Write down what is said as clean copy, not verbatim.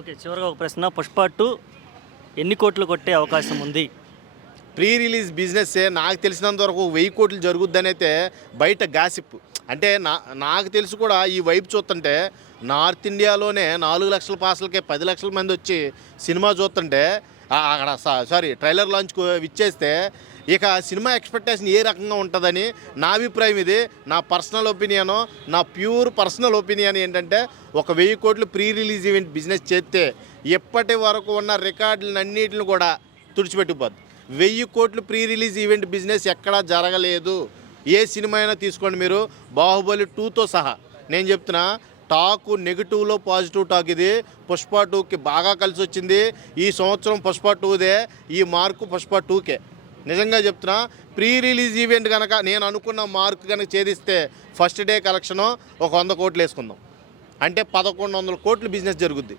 Okay. చివరిగా ఒక ప్రశ్న. 'పుష్ప 2' ఎన్ని కోట్లు కొట్టే అవకాశం ఉంది? ప్రీ రిలీజ్ బిజినెస్సే నాకు తెలిసినంత వరకు 1000 కోట్లు జరుగుద్దనైతే బయట గాసిప్. అంటే నాకు తెలిసి కూడా ఈ వైపు చూస్తుంటే నార్త్ ఇండియాలోనే 4 లక్షల పాసలకే 10 లక్షల మంది వచ్చి సినిమా చూస్తుంటే అక్కడ సారీ ట్రైలర్ లాంచ్కు విచ్చేస్తే ఇక సినిమా ఎక్స్పెక్టేషన్ ఏ రకంగా ఉంటుందని నా అభిప్రాయం. ఇది నా పర్సనల్ ఒపీనియను, నా ప్యూర్ పర్సనల్ ఒపీనియన్ ఏంటంటే ఒక 1000 కోట్లు ప్రీ రిలీజ్ ఈవెంట్ బిజినెస్ చేస్తే ఇప్పటి వరకు ఉన్న రికార్డులన్నిటిని కూడా తుడిచిపెట్టుకుపోద్ది. 1000 కోట్లు ప్రీ రిలీజ్ ఈవెంట్ బిజినెస్ ఎక్కడా జరగలేదు. ఏ సినిమా అయినా తీసుకోండి మీరు, బాహుబలి 2తో సహా. నేను చెప్తున్నా, టాకు నెగిటివ్లో పాజిటివ్ టాక్ ఇది. పుష్ప 2కి బాగా కలిసి వచ్చింది. ఈ సంవత్సరం పుష్ప 2దే, ఈ మార్కు పుష్ప 2కే. నిజంగా చెప్తున్నా, ప్రీ రిలీజ్ ఈవెంట్ కనుక నేను అనుకున్న మార్కు కనుక ఛేదిస్తే ఫస్ట్ డే కలెక్షను ఒక 100 కోట్లు వేసుకుందాం. అంటే 1100 కోట్లు బిజినెస్ జరుగుద్ది.